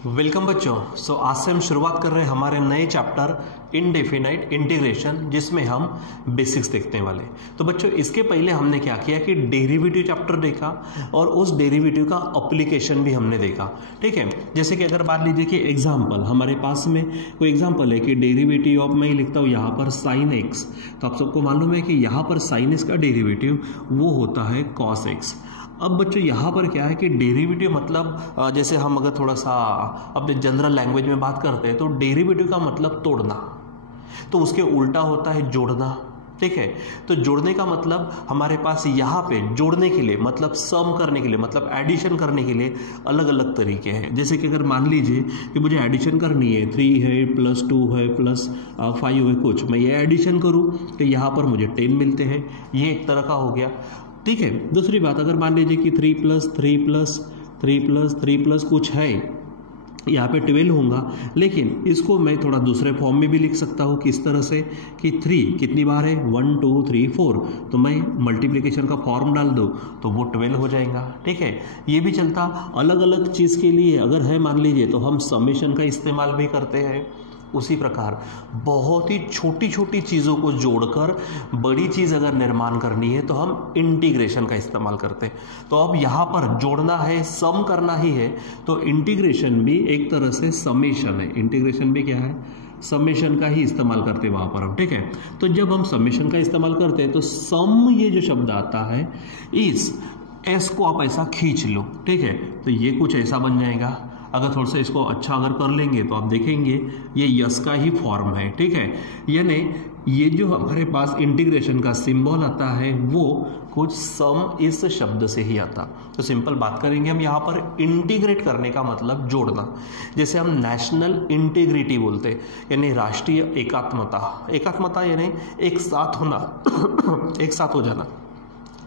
Welcome बच्चों। आज से हम शुरुआत कर रहे हैं हमारे नए चैप्टर इनडेफिनाइट इंटीग्रेशन, जिसमें हम बेसिक्स देखने वाले। तो बच्चों, इसके पहले हमने क्या किया कि डेरिवेटिव चैप्टर देखा और उस डेरिवेटिव का एप्लीकेशन भी हमने देखा। ठीक है, जैसे कि अगर मान लीजिए कि एग्जाम्पल हमारे पास में कोई एग्जाम्पल है कि डेरिवेटिव ऑफ, मैं लिखता हूँ यहाँ पर साइन एक्स। तो आप सबको मालूम है कि यहाँ पर साइन एक्स का डेरिवेटिव वो होता है कॉस एक्स। अब बच्चों यहाँ पर क्या है कि डेरिवेटिव मतलब जैसे हम अगर थोड़ा सा अपने जनरल लैंग्वेज में बात करते हैं तो डेरिवेटिव का मतलब तोड़ना, तो उसके उल्टा होता है जोड़ना। ठीक है, तो जोड़ने का मतलब हमारे पास यहाँ पे जोड़ने के लिए मतलब सम करने के लिए मतलब एडिशन करने के लिए अलग अलग तरीके हैं। जैसे कि अगर मान लीजिए कि मुझे एडिशन करनी है, 3 है प्लस 2 है प्लस 5 है कुछ, मैं ये एडिशन करूँ तो यहाँ पर मुझे 10 मिलते हैं, ये एक तरह का हो गया। ठीक है, दूसरी बात अगर मान लीजिए कि 3 प्लस 3 प्लस 3 प्लस 3 प्लस कुछ है, यहाँ पे 12 होगा, लेकिन इसको मैं थोड़ा दूसरे फॉर्म में भी लिख सकता हूँ। किस तरह से कि 3 कितनी बार है, 1 2 3 4, तो मैं मल्टीप्लिकेशन का फॉर्म डाल दूँ तो वो 12 हो जाएगा। ठीक है, ये भी चलता। अलग अलग चीज़ के लिए अगर है मान लीजिए तो हम समेशन का इस्तेमाल भी करते हैं। उसी प्रकार बहुत ही छोटी छोटी चीज़ों को जोड़कर बड़ी चीज़ अगर निर्माण करनी है तो हम इंटीग्रेशन का इस्तेमाल करते हैं। तो अब यहाँ पर जोड़ना है, सम करना ही है, तो इंटीग्रेशन भी एक तरह से समेशन है। इंटीग्रेशन भी क्या है, समेशन का ही इस्तेमाल करते हैं वहाँ पर हम। ठीक है, तो जब हम समेशन का इस्तेमाल करते हैं तो सम ये जो शब्द आता है, इस एस को आप ऐसा खींच लो। ठीक है, तो ये कुछ ऐसा बन जाएगा। अगर थोड़ा सा इसको अच्छा अगर कर लेंगे तो आप देखेंगे ये यस का ही फॉर्म है। ठीक है, यानी ये जो हमारे पास इंटीग्रेशन का सिंबल आता है वो कुछ सम इस शब्द से ही आता। तो सिंपल बात करेंगे हम यहाँ पर इंटीग्रेट करने का मतलब जोड़ना। जैसे हम नेशनल इंटीग्रिटी बोलते हैं, यानी राष्ट्रीय एकात्मता। एकात्मता यानी एक साथ होना एक साथ हो जाना,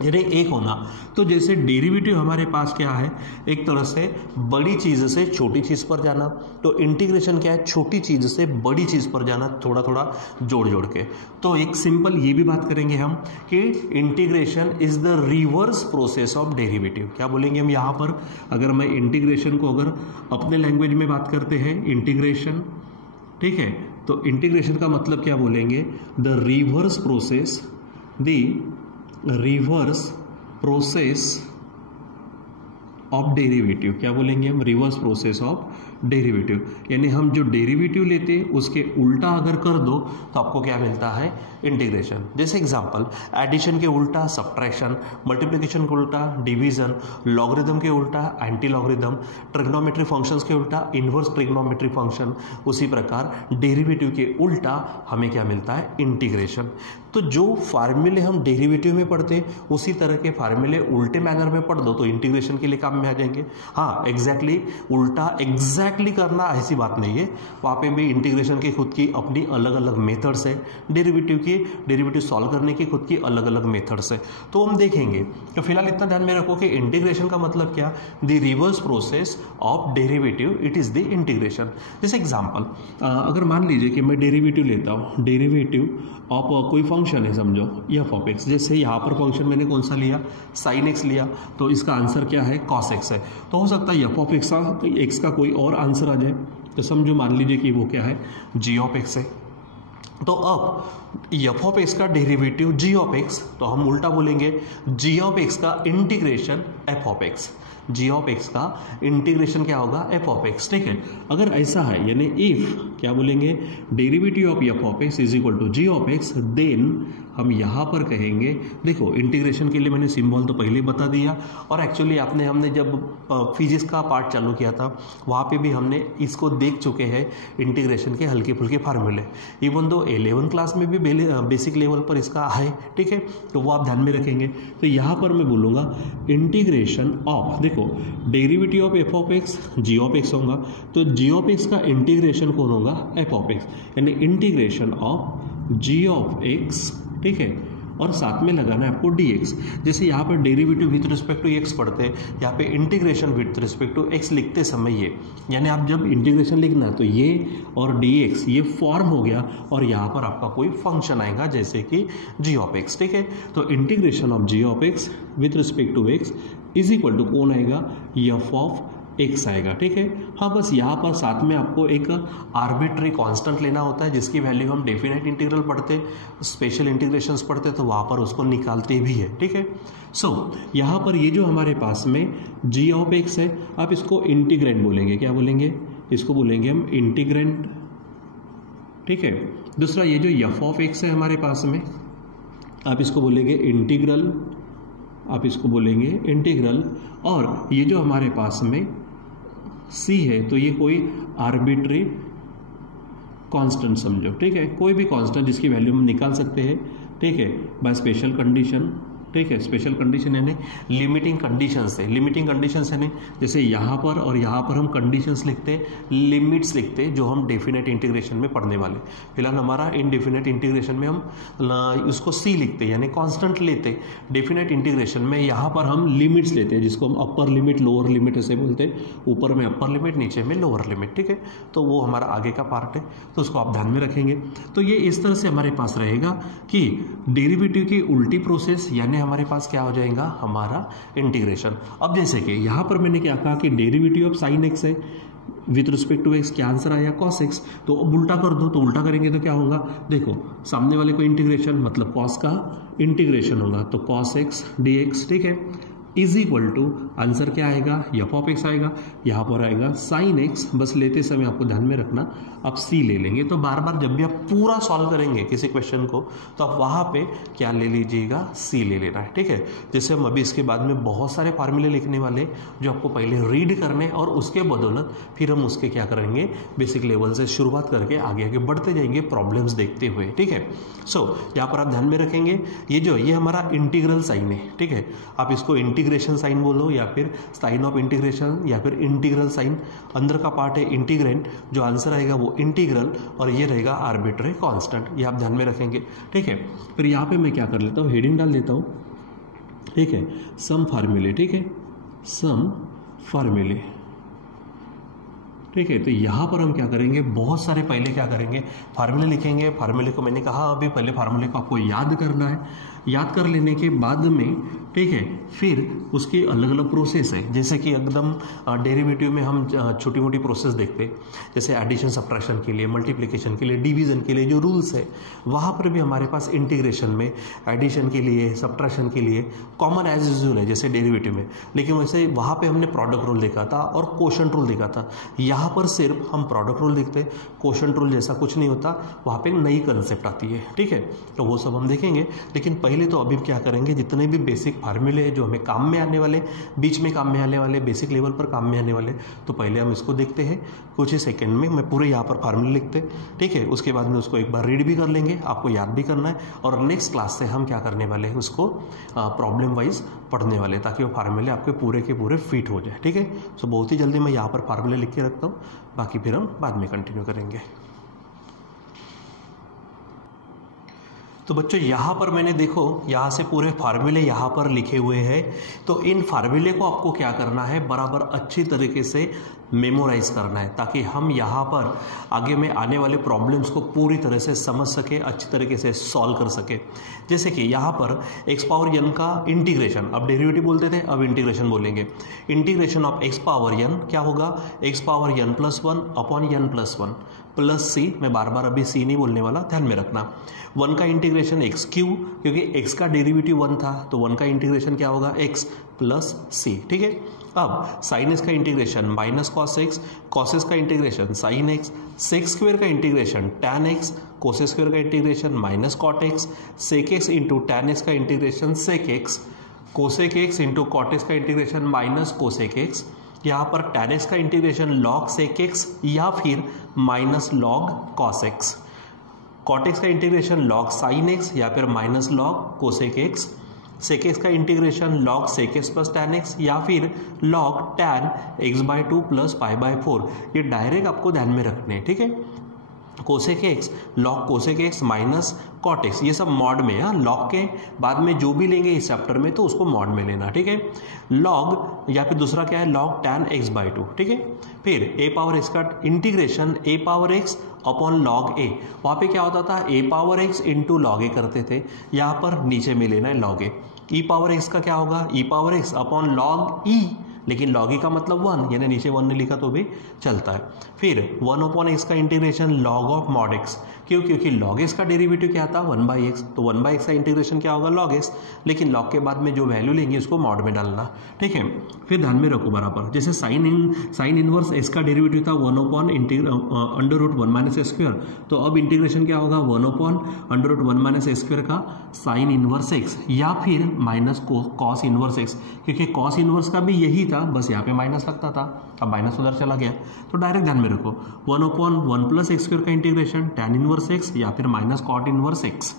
यानी एक होना। तो जैसे डेरिवेटिव हमारे पास क्या है, एक तरह से बड़ी चीज़ से छोटी चीज़ पर जाना। तो इंटीग्रेशन क्या है, छोटी चीज़ से बड़ी चीज़ पर जाना, थोड़ा थोड़ा जोड़ जोड़ के। तो एक सिंपल ये भी बात करेंगे हम कि integration is the reverse process of derivative. क्या बोलेंगे हम यहाँ पर, अगर मैं इंटीग्रेशन को अगर अपने लैंग्वेज में बात करते हैं इंटीग्रेशन, ठीक है, तो इंटीग्रेशन का मतलब क्या बोलेंगे, the reverse process, reverse process of derivative. क्या बोलेंगे हम, रिवर्स प्रोसेस ऑफ डेरिवेटिव। यानी हम जो डेरिवेटिव लेते हैं उसके उल्टा अगर कर दो तो आपको क्या मिलता है, इंटीग्रेशन। जैसे एग्जांपल, एडिशन के उल्टा सब्ट्रैक्शन, मल्टीप्लिकेशन के उल्टा डिवीजन, लॉगरिथम के उल्टा एंटी लॉगरिथम, ट्रिग्नोमेट्री फंक्शंस के उल्टा इन्वर्स ट्रिग्नोमेट्री फंक्शन। उसी प्रकार डेरिवेटिव के उल्टा हमें क्या मिलता है, इंटीग्रेशन। तो जो फार्मूले हम डेरिवेटिव में पढ़ते हैं उसी तरह के फार्मूले उल्टे मैनर में पढ़ दो तो इंटीग्रेशन के लिए काम में आ जाएंगे। हाँ, एग्जैक्टली उल्टा एग्जैक्टली करना ऐसी बात नहीं है, वहाँ पे भी इंटीग्रेशन की खुद की अपनी अलग अलग मेथड्स है, डेरिवेटिव सॉल्व करने की खुद की अलग अलग मेथड्स है। तो हम देखेंगे। तो फिलहाल इतना ध्यान में रखो कि इंटीग्रेशन का मतलब क्या, the reverse process of derivative, it is the integration. जैसे एग्जाम्पल, अगर मान लीजिए कि मैं डेरिवेटिव लेता हूँ, डेरिवेटिव ऑफ कोई फंक्शन है, समझो एफ ऑफ एक्स। जैसे यहाँ पर फंक्शन मैंने कौन सा लिया, साइन एक्स लिया, तो इसका आंसर क्या है, कॉस एक्स है। तो हो सकता है एफ ऑफ एक्स का कोई और आंसर आ जाए, तो समझो मान लीजिए कि वो क्या है, जी ऑफ एक्स है। तो अब एफ ऑफ एक्स का डेरिवेटिव जी ऑफ एक्स, तो हम उल्टा बोलेंगे जी ऑफ एक्स का integration f of x. G of x का इंटीग्रेशन क्या होगा, एफ ऑफ एक्स। ठीक है, अगर ऐसा है यानी इफ क्या बोलेंगे, derivative of f of x is equal to g of x, then हम यहाँ पर कहेंगे, देखो इंटीग्रेशन के लिए मैंने सिंबल तो पहले बता दिया, और एक्चुअली हमने जब फिजिक्स का पार्ट चालू किया था वहाँ पे भी हमने इसको देख चुके हैं, इंटीग्रेशन के हल्के फुल्के फार्मूले। इवन दो 11 क्लास में भी बेसिक लेवल पर इसका है। ठीक है, तो वो आप ध्यान में रखेंगे। तो यहाँ पर मैं बोलूँगा इंटीग्रेशन ऑफ, देखो derivative of f of x g of x होगा, तो जी ऑफ एक्स का इंटीग्रेशन कौन होगा, एफ ऑफ एक्स, यानी integration of g of x. ठीक है, और साथ में लगाना है आपको dx। जैसे यहाँ पर derivative with respect to x पढ़ते हैं, यहाँ पे integration with respect to x लिखते समय ये, यानी आप जब इंटीग्रेशन लिखना है तो ये और dx ये फॉर्म हो गया, और यहाँ पर आपका कोई फंक्शन आएगा जैसे कि g ऑफ x। ठीक है, तो इंटीग्रेशन ऑफ g ऑफ x with respect to x is equal to कौन आएगा, एफ ऑफ एक्स आएगा, ठीक है। हाँ, बस यहाँ पर साथ में आपको एक आर्बिट्री कांस्टेंट लेना होता है जिसकी वैल्यू हम डेफिनेट इंटीग्रल पढ़ते, स्पेशल इंटीग्रेशंस पढ़ते तो वहाँ पर उसको निकालते भी है, ठीक है। सो यहाँ पर ये जो हमारे पास में जी ऑफ एक्स है, आप इसको इंटीग्रेंड बोलेंगे, क्या बोलेंगे, इसको बोलेंगे हम इंटीग्रेंड, ठीक है। दूसरा ये जो एफ ऑफ एक्स है हमारे पास में, आप इसको बोलेंगे इंटीग्रल, आप इसको बोलेंगे इंटीग्रल। और ये जो हमारे पास में सी है तो ये कोई आर्बिट्री कांस्टेंट समझो, ठीक है, कोई भी कांस्टेंट जिसकी वैल्यू हम निकाल सकते हैं, ठीक है, बाय स्पेशल कंडीशन, ठीक है। स्पेशल कंडीशन यानी लिमिटिंग कंडीशंस है, लिमिटिंग कंडीशंस यानी जैसे यहाँ पर और यहाँ पर हम कंडीशंस लिखते, लिमिट्स लिखते जो हम डेफिनेट इंटीग्रेशन में पढ़ने वाले। फिलहाल हमारा इनडेफिनेट इंटीग्रेशन में हम उसको सी लिखते यानी कांस्टेंट लेते, डेफिनेट इंटीग्रेशन में यहाँ पर हम लिमिट्स लेते हैं जिसको हम अपर लिमिट लोअर लिमिट ऐसे बोलते हैं, ऊपर में अपर लिमिट नीचे में लोअर लिमिट, ठीक है। तो वो हमारा आगे का पार्ट है, तो उसको आप ध्यान में रखेंगे। तो ये इस तरह से हमारे पास रहेगा कि डेरिवेटिव की उल्टी प्रोसेस यानी हमारे पास क्या हो जाएगा, हमारा इंटीग्रेशन। अब जैसे कि यहां पर मैंने क्या कहा कि डेरिवेटिव ऑफ साइन एक्स है विथ रिस्पेक्ट टू एक्स, क्या आंसर आया कॉस एक्स। तो अब उल्टा कर दो, तो उल्टा करेंगे तो क्या होगा, देखो सामने वाले को इंटीग्रेशन मतलब कॉस का इंटीग्रेशन होगा, तो कॉस एक्स डी एक्स, ठीक है, इज इक्वल टू आंसर क्या आएगा, एफ ऑफ एक्स आएगा, यहाँ पर आएगा साइन एक्स। बस लेते समय आपको ध्यान में रखना आप सी ले लेंगे, तो बार बार जब भी आप पूरा सॉल्व करेंगे किसी क्वेश्चन को तो आप वहाँ पे क्या ले लीजिएगा, सी ले लेना है, ठीक है। जैसे हम अभी इसके बाद में बहुत सारे फार्मूले लिखने वाले जो आपको पहले रीड करने और उसके बदौलत फिर हम उसके क्या करेंगे, बेसिक लेवल से शुरुआत करके आगे आगे बढ़ते जाएंगे प्रॉब्लम्स देखते हुए, ठीक है। सो यहाँ पर आप ध्यान में रखेंगे ये हमारा इंटीग्रल साइन है, ठीक है। आप इसको इंटीग्रेशन साइन बोलो या फिर साइन ऑफ इंटीग्रेशन या फिर इंटीग्रल साइन, अंदर का पार्ट है इंटीग्रेंड, जो आंसर आएगा वो इंटीग्रल और ये रहेगा आर्बिट्री कांस्टेंट, ये आप ध्यान में रखेंगे, ठीक है। फिर यहाँ पे मैं क्या कर लेता हूँ, हेडिंग डाल देता हूँ, ठीक है, सम फार्मूले, ठीक है, सम फार्मूले, ठीक है। तो यहाँ पर हम क्या करेंगे, बहुत सारे पहले क्या करेंगे, फार्मूले लिखेंगे। फार्मूले को मैंने कहा अभी पहले फार्मूले को आपको याद करना है, याद कर लेने के बाद में, ठीक है, फिर उसकी अलग अलग प्रोसेस है। जैसे कि एकदम डेरिवेटिव में हम छोटी मोटी प्रोसेस देखते हैं, जैसे एडिशन सब्ट्रैक्शन के लिए, मल्टीप्लिकेशन के लिए, डिवीजन के लिए जो रूल्स है, वहाँ पर भी हमारे पास इंटीग्रेशन में एडिशन के लिए, सब्ट्रैक्शन के लिए कॉमन एज यूजुअल है जैसे डेरिवेटिव में, लेकिन वैसे वहाँ पे हमने प्रोडक्ट रूल देखा था और कोशेंट रूल देखा था। यहाँ पर सिर्फ हम प्रोडक्ट रूल देखते, कोशेंट रूल जैसा कुछ नहीं होता, वहाँ पे नई कंसेप्ट आती है, ठीक है। तो वो सब हम देखेंगे, लेकिन पहले तो अभी क्या करेंगे, जितने भी बेसिक फार्मूले हैं जो हमें काम में आने वाले, बीच में काम में आने वाले, बेसिक लेवल पर काम में आने वाले, तो पहले हम इसको देखते हैं कुछ ही सेकंड में। मैं पूरे यहाँ पर फार्मूले लिखते, ठीक है, उसके बाद में उसको एक बार रीड भी कर लेंगे, आपको याद भी करना है, और नेक्स्ट क्लास से हम क्या करने वाले हैं, उसको प्रॉब्लम वाइज पढ़ने वाले, ताकि वो फार्मूले आपके पूरे के पूरे फिट हो जाए, ठीक है। सो बहुत ही जल्दी मैं यहाँ पर फार्मूले लिख के रखता हूँ, बाकी फिर हम बाद में कंटिन्यू करेंगे। तो बच्चों यहाँ पर मैंने देखो यहाँ से पूरे फार्मूले यहाँ पर लिखे हुए हैं, तो इन फार्मूले को आपको क्या करना है, बराबर अच्छी तरीके से मेमोराइज करना है, ताकि हम यहाँ पर आगे में आने वाले प्रॉब्लम्स को पूरी तरह से समझ सके, अच्छी तरीके से सॉल्व कर सके। जैसे कि यहाँ पर एक्स पावर एन का इंटीग्रेशन, अब डेरिवेटिव बोलते थे, अब इंटीग्रेशन बोलेंगे। Integration of x power n क्या होगा, x power n plus one upon n plus one plus c, मैं बार बार अभी सी नहीं बोलने वाला, ध्यान में रखना। वन का इंटीग्रेशन एक्स क्यू, क्योंकि एक्स का डेरिवेटिव वन था, तो वन का इंटीग्रेशन क्या होगा, एक्स प्लस सी, ठीक है। अब साइन एक्स का integration minus cos x, cos x का integration sine x, sec square का integration tan x, cos square का integration minus cot x, sec x into tan x का integration sec x, cosec x into cot x का integration minus cosec x, यहाँ पर tan x का integration log sec x या फिर minus log cos x, cot x का integration log sine x या फिर minus log cosec x, sec x का integration log sec x plus tan x या फिर log tan x by 2 plus pi by 4, ये direct आपको ध्यान में रखने हैं, ठीक है। Cosec x log cosec x minus cot x, ये सब मॉड में है, लॉग के बाद में जो भी लेंगे इस चैप्टर में तो उसको मॉड में लेना, ठीक है। लॉग या फिर दूसरा क्या है, लॉग टैन एक्स बाई 2, ठीक है। फिर ए पावर एक्स का इंटीग्रेशन ए पावर एक्स अपॉन लॉग ए, वहाँ पे क्या होता था, ए पावर एक्स इंटू लॉग ए करते थे, यहाँ पर नीचे में लेना है लॉग ए। ई पावर एक्स का क्या होगा, ई पावर एक्स अपॉन लॉग ई लेकिन लॉग ई का मतलब 1, यानी नीचे 1 ने लिखा तो भी चलता है। फिर 1/x का integration log of mod x, क्यों? क्योंकि लॉग x का डेरिवेटिव क्या था 1/x, तो 1/x का इंटीग्रेशन क्या होगा log x, लेकिन लॉग के बाद में जो वैल्यू लेंगे उसको मॉड में डालना, ठीक है। फिर ध्यान में रखो बराबर, जैसे साइन इनवर्स x का डेरिवेटिव था 1/√1 - a², तो अब इंटीग्रेशन क्या होगा 1/√1 - a² का साइन इनवर्स x, या फिर माइनस कॉस इनवर्स x, क्योंकि कॉस इनवर्स का भी यही था, बस यहाँ पे माइनस लगता था, अब माइनस उधर चला गया, तो डायरेक्ट ध्यान में रखो 1/1 + x² का इंटीग्रेशन tan इनवर्स x या फिर माइनस कॉट इनवर्स x,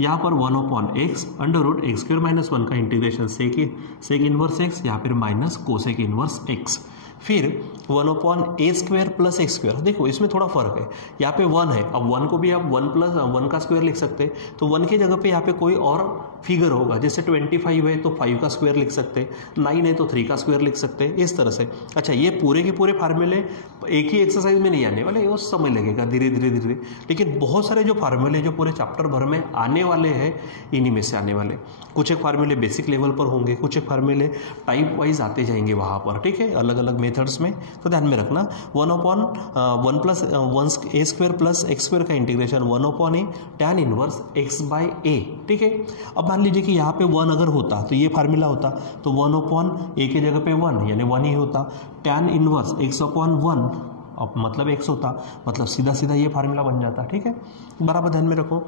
यहाँ पर 1/x √x² - 1 का इंटीग्रेशन सेक इनवर्स x या फिर माइनस कोसेक इनवर्स x। फिर 1/a² + x², देखो इसमें थोड़ा फर्क है, यहाँ पे 1 है, अब 1 को भी आप 1 + 1 का स्क्वायर लिख सकते हैं, तो 1 की जगह पे यहाँ पे कोई और फिगर होगा, जैसे 25 है तो 5 का स्क्वायर लिख सकते हैं, 9 है तो 3 का स्क्वायर लिख सकते हैं, इस तरह से। अच्छा, ये पूरे के पूरे फार्मूले एक ही एक्सरसाइज में नहीं आने वाले, वो समय लगेगा धीरे धीरे, लेकिन बहुत सारे जो फार्मूले जो पूरे चैप्टर भर में आने वाले हैं, इन्हीं में से आने वाले। कुछ एक फार्मूले बेसिक लेवल पर होंगे, कुछ एक फार्मूले टाइप वाइज आते जाएंगे वहाँ पर, ठीक है, अलग अलग मेथड्स में, तो ध्यान में रखना 1/1 + a² + x² का integration 1/a tan inverse x/a, ठीक है। अब मान लीजिए कि यहाँ पे 1 अगर होता तो ये फार्मूला होता, तो 1/a की जगह पे 1 यानी 1 ही होता, tan इनवर्स x/1 अब मतलब x होता, मतलब सीधा सीधा ये फार्मूला बन जाता, ठीक है, बराबर ध्यान में रखो।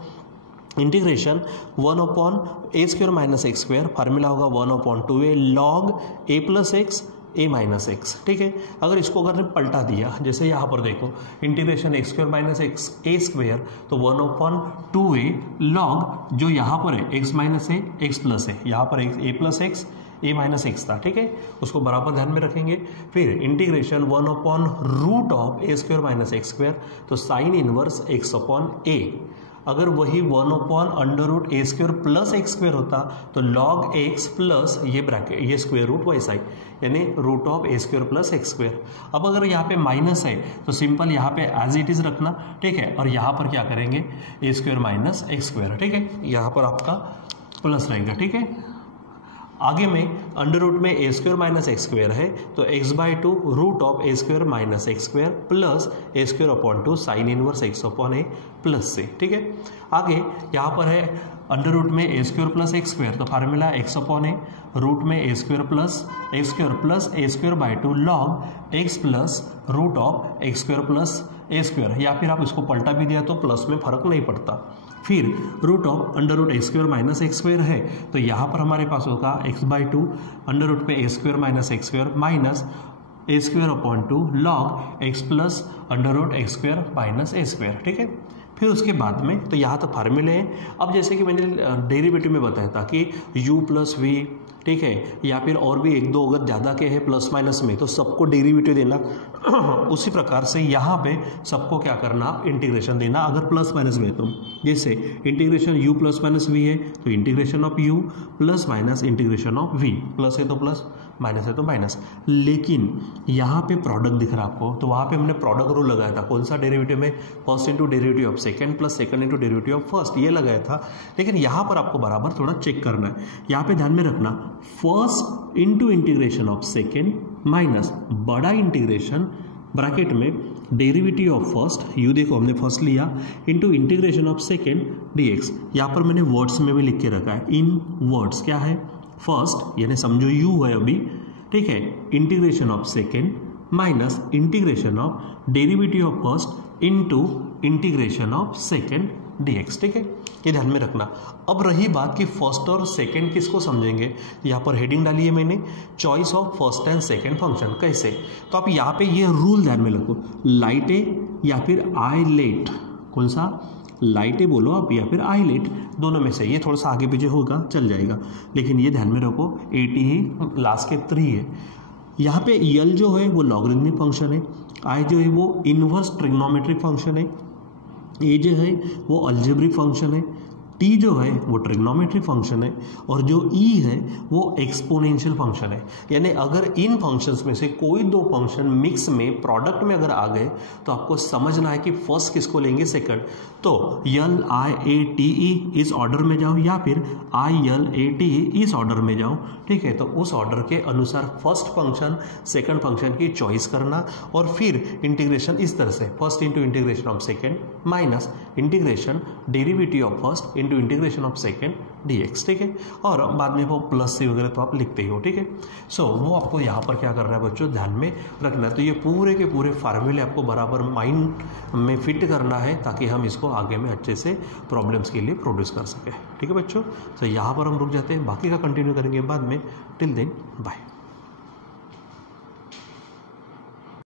इंटीग्रेशन 1/a² - x², फार्मूला होगा 1/2a log a + x a - x, ठीक है। अगर इसको अगर पलटा दिया, जैसे यहाँ पर देखो इंटीग्रेशन x² - x a², तो 1/2a log जो यहाँ पर है x - a x + a, यहाँ पर a + x a - x था, ठीक है, उसको बराबर ध्यान में रखेंगे। फिर इंटीग्रेशन 1/√a² - x², तो साइन इनवर्स x/a, अगर वही 1/√a² + x² होता तो log x प्लस ये ब्रैकेट ये स्क्वायर रूट वाइस आई, यानी √a² + x²। अब अगर यहाँ पे माइनस है तो सिंपल यहाँ पे एज इट इज रखना, ठीक है, और यहाँ पर क्या करेंगे a² - x², ठीक है, यहाँ पर आपका प्लस रहेगा, ठीक है। आगे में अंडर रूट में a² - x² है, तो x/2 √a² - x² plus a²/2 sine inverse x/a plus से, ठीक है। आगे यहाँ पर है अंडर रूट में a² + x², तो फार्मूला x/a रूट में a² + x² plus a²/2 log x plus √x² + a², या फिर आप इसको पलटा भी दिया तो प्लस में फर्क नहीं पड़ता। फिर √x² - x² है, तो यहाँ पर हमारे पास होगा x/2 अंडर रूट पे a² - x² minus a²/2 log x plus √x² - a², ठीक है। फिर उसके बाद में तो यहाँ तो फार्मूले हैं। अब जैसे कि मैंने डेरिवेटिव में बताया था कि u + v, ठीक है, या फिर और भी एक दो अगर ज़्यादा के हैं प्लस माइनस में तो सबको डेरिवेटिव देना उसी प्रकार से यहाँ पे सबको क्या करना इंटीग्रेशन देना अगर प्लस माइनस में, तो जैसे इंटीग्रेशन u + v है तो integration of u plus minus integration of v, plus है तो प्लस माइनस है तो माइनस। लेकिन यहाँ पे प्रोडक्ट दिख रहा है आपको, तो वहाँ पे हमने प्रोडक्ट रूल लगाया था, कौन सा डेरिवेटिव में, first into derivative of second plus second into derivative of first, ये लगाया था। लेकिन यहाँ पर आपको बराबर थोड़ा चेक करना है, यहाँ पे ध्यान में रखना first into integration of second minus बड़ा इंटीग्रेशन ब्रैकेट में डेरिवेटिव ऑफ फर्स्ट, यू देखो हमने फर्स्ट लिया, into integration of second dx। यहाँ पर मैंने वर्ड्स में भी लिख के रखा है, इन वर्ड्स क्या है, फर्स्ट यानी समझो u है अभी, ठीक है, integration of second minus integration of derivative of first into integration of second dx, ठीक है, ये ध्यान में रखना। अब रही बात कि फर्स्ट और सेकेंड किसको समझेंगे, यहाँ पर हेडिंग डाली है मैंने, choice of first and second function, कैसे, तो आप यहाँ पे ये रूल ध्यान में रखो, लाइट ए या फिर आई लेट, कौन सा, लाइट ए बोलो आप या फिर आई लेट, दोनों में से, ये थोड़ा सा आगे पीछे होगा चल जाएगा, लेकिन ये ध्यान में रखो 80 ही लास्ट के 3 है। यहाँ पे यल जो है वो लॉगरिथमिक फंक्शन है, आई जो है वो इनवर्स ट्रिग्नोमेट्रिक फंक्शन है, ए जो है वो अलजेब्रिक फंक्शन है, टी जो है वो ट्रिग्नोमेट्री फंक्शन है और जो ई है वो एक्सपोनेंशियल फंक्शन है। यानी अगर इन फंक्शंस में से कोई दो फंक्शन मिक्स में प्रोडक्ट में अगर आ गए तो आपको समझना है कि फर्स्ट किसको लेंगे, सेकंड। तो यल आई ए टी ई इस ऑर्डर में जाओ या फिर आई यल ए टी ई इस ऑर्डर में जाओ, ठीक है। तो उस ऑर्डर के अनुसार फर्स्ट फंक्शन सेकंड फंक्शन की चॉइस करना और फिर इंटीग्रेशन इस तरह से, first into integration of second minus integration derivative of first into integration of second dx, ठीक है। और बाद में वो प्लस सी वगैरह तो आप लिखते ही हो, ठीक है। सो वो आपको यहाँ पर क्या करना है बच्चों, ध्यान में रखना है। तो ये पूरे के पूरे फार्मूले आपको बराबर माइंड में फिट करना है ताकि हम इसको आगे में अच्छे से प्रॉब्लम्स के लिए प्रोड्यूस कर सकें, ठीक है बच्चों। तो यहाँ पर हम रुक जाते हैं, बाकी का कंटिन्यू करेंगे बाद में। Till then bye.